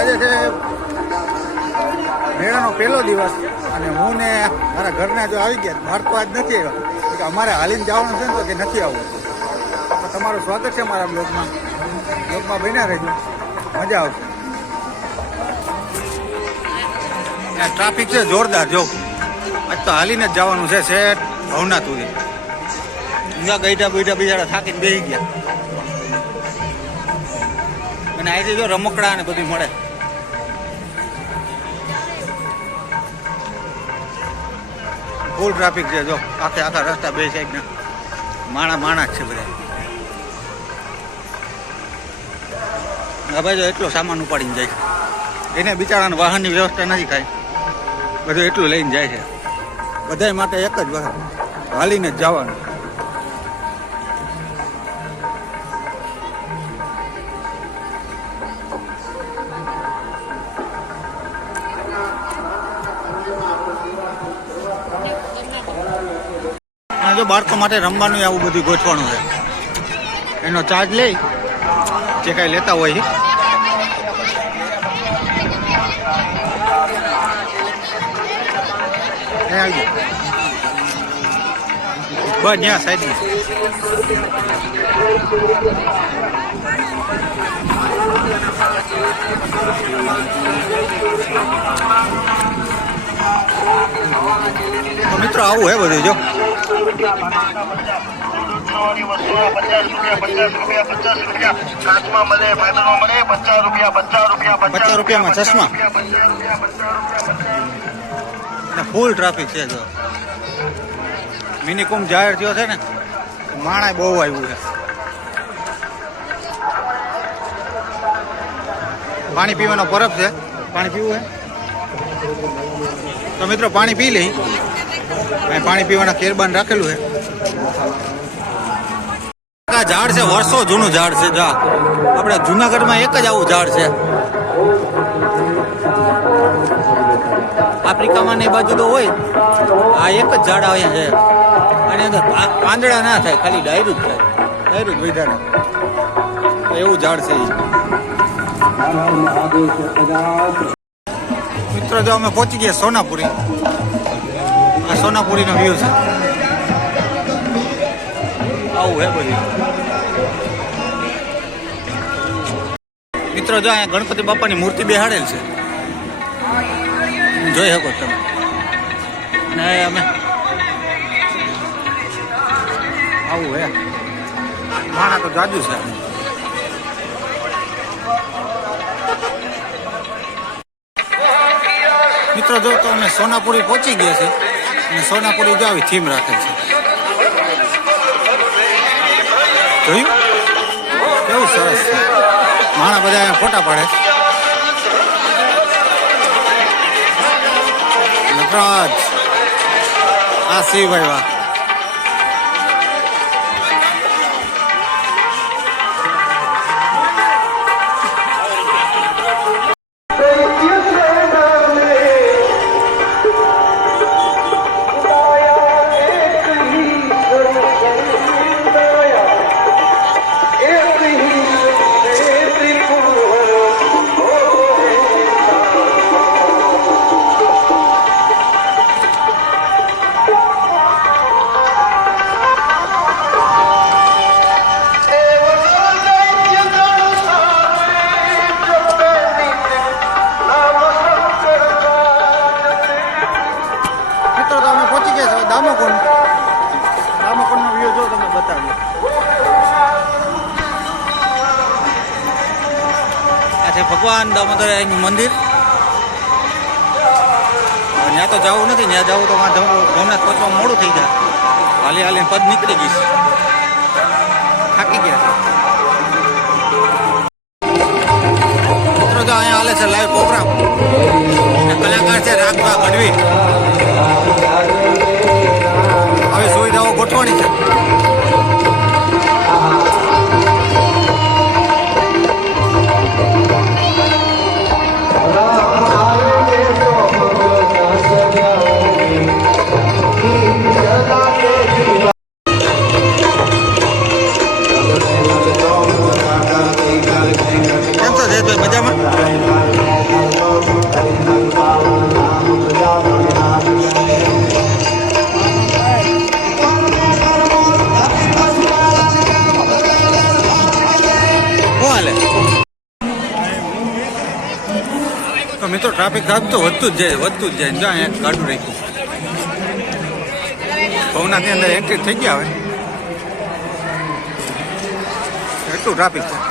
આજે છે મેળાનો પહેલો દિવસ અને હું ને મારા ઘરના જો આવી ગયા બહાર તો આજ નથી આવ્યા. કે અમારે હાલીને જવાનું છે ને તો કે નથી આવવું. તમારું સ્વાગત છે મારા બ્લોગમાં. બ્લોગમાં બન્યા રહેજો. મજા આવશે. ટ્રાફિક છે જોરદાર, જો. આજ તો હાલીને જ જવાનું છે શેઠ ભવનાથ સુધી. ઊંઘા ગઈઠા બીઠા બિચારા થાકીને બેસી ગયા. અને અહીંથી જો રમકડા ને બધું મળે. ફૂલ ટ્રાફિક છે. જો, આખે આખા રસ્તા બે સાઈડ ના. માણા માણા જ છે બધા. હવે જો એટલો સામાન ઉપાડીને જાય એને બિચારાને વાહનની વ્યવસ્થા નથી કાંઈ બધું એટલું લઈને જાય છે. બધા માટે એક જ વાહન. હાલીને જ જવાનું. જો બાળકો માટે રમવાનું આવું બધું ગોઠવાનું છે. એનો ચાર્જ લઈ જે કાંઈ લેતા હોય છે. એ આવી જાઓ. બસ ત્યાં સાઈડમાં મિત્રો, આવું હે બધું, જો. પચાસ રૂપિયામાં ચશ્મા. ફૂલ ટ્રાફિક છે, જો. મિની જાહેર થયો છે ને માણા બહુ આવ્યું છે. પાણી પીવાનો પરબ છે. પાણી પીવું છે તો મિત્રો, પાણી પી લઈ. પાણી પીવાના કેરબાન રાખેલું છે. ઝાડ છે, વર્ષો જૂનું ઝાડ છે, જા. આપણે જુનાગઢમાં એક જ આવું ઝાડ છે. આફ્રિકામાં ને બાજુ તો હોય. આ એક જ ઝાડ અહીંયા છે. અને અંદર પાંદડા ના થાય, ખાલી ડાયરું જ થાય. ડાયરું જ વધારે એવું ઝાડ છે. મિત્રો, જો અમે પહોંચી ગયા સોનાપુરી. આ સોનાપુરીનો વ્યૂ છે. આવું હે બધું. મિત્રો, જો અહીંયા ગણપતિ બાપાની મૂર્તિ બેહાડેલ છે. જોઈ શકો તમે. ને અમે આવું હે. માણા તો જાજુ છે. મિત્રો, જો તો અમે સોનાપુરી પહોંચી ગયા છે અને સોનાપુરી જો આવી થીમ રાખે છે. જોયું? કેવું સરસ છે. માણા બધા ફોટા પાડે નટરાજ. આ સિંહભાઈ વાહ ભગવાન દામોદર મંદિર. ત્યાં તો જવું નથી, ત્યાં જવું તો ભવનાથ પહોંચવા મોડું થઈ જાય. હાલી હાલી પદ નીકળી ગઈ થાકી ગયા. મિત્રો તો અહીંયા હાલે છે લાઈવ પ્રોગ્રામ કલાકાર છે રાગભા ગઢવી. આવી સુવિધાઓ ગોઠવણી છે. મિત્રો ટ્રાફિક કામ તો વધતું જ જાય, વધતું જ જાય. જ્યાં અહીંયા ગાડું રાખ્યું. ભવનાથની અંદર એન્ટ્રી થઈ ગયા હવે. એટલું ટ્રાફિક છે.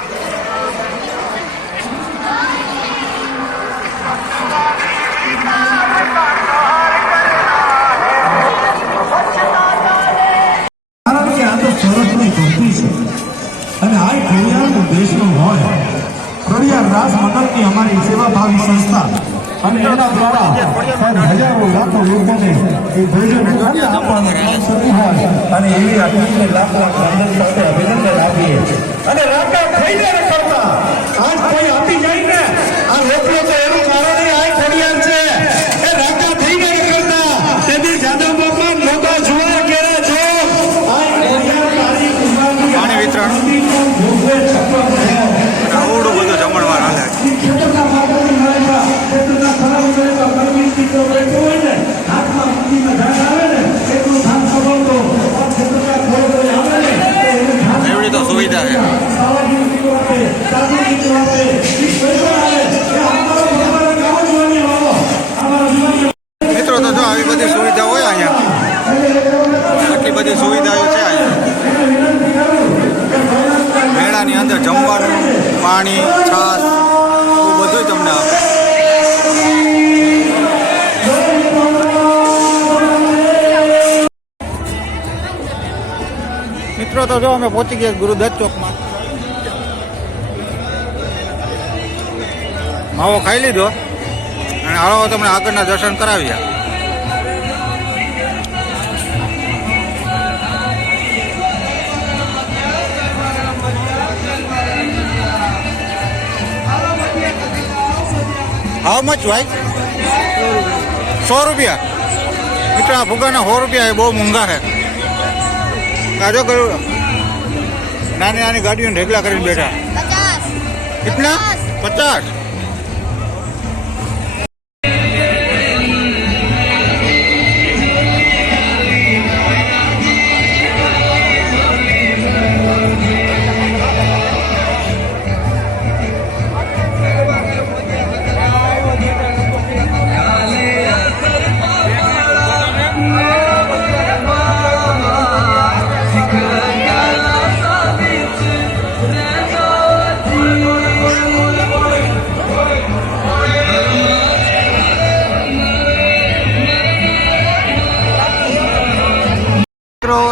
રાસ મંડળની અમારી સેવાભાવી સંસ્થા અને એના દ્વારા હજારો લાખો લોકોને એ ભોજન આપવાનું અને એવી આ ટીમને લાખ લાખ વંદન સાથે અભિનંદન આપીએ. અને રાજા થઈને કરતા. આજ કોઈ આપી જાય ને આ રોકલો તો એનું કારણ ય આ ખોડિયાર છે એ રાકા થઈને ન કરતા તેથી જાદવ બાપા મોટા જુવા કેરા છો આ ખોડિયાર તારી કુંભારની પાણી વિતરણ ભોગવે છપ્પન થયો અને આવડું બધું જમણવાર હાલે ખેતરના બાળકોની મળેલા, ખેતરના ખરાબ મળેલા, ગરમીથી તો બેઠો હોય ને, હાથમાં ઊંચીમાં ઝાડ આવે ને, એટલું ધાન સંભાળતો, પણ ખેતરના કોઈ આવે ને, તો એને ધાન એવડી તો સુવિધા છે. આપે, આપે, મિત્રો તો જો આવી બધી સુવિધા હોય અહીંયા. આટલી બધી સુવિધાઓ છે અહીંયા. મેળાની અંદર જમવાનું પાણી છાશ એવું બધું તમને આપે. મિત્રો, તો જો અમે પહોંચી ગયા ગુરુદત્ત ચોકમાં. માવો ખાઈ લીધો અને હાલો તમને આગળના દર્શન કરાવ્યા હાઉ મચ ભાઈ? સો રૂપિયા. મિત્રો, આ ફુગાના સો રૂપિયા એ બહુ મોંઘા છે. ગાજો કરું. નાની નાની ગાડીઓને ઢેકલા કરીને બેઠા. કેટલા? પચાસ?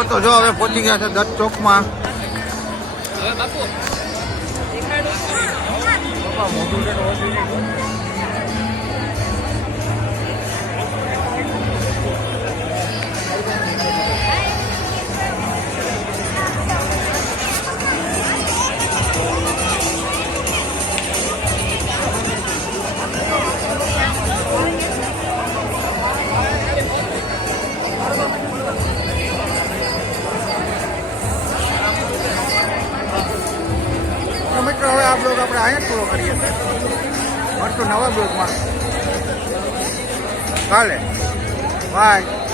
તો જો હવે પહોંચી ગયા છે દત્ત ચોકમાં. તો કરીએ મળશું નવા બ્લોગમાં કાલે બાય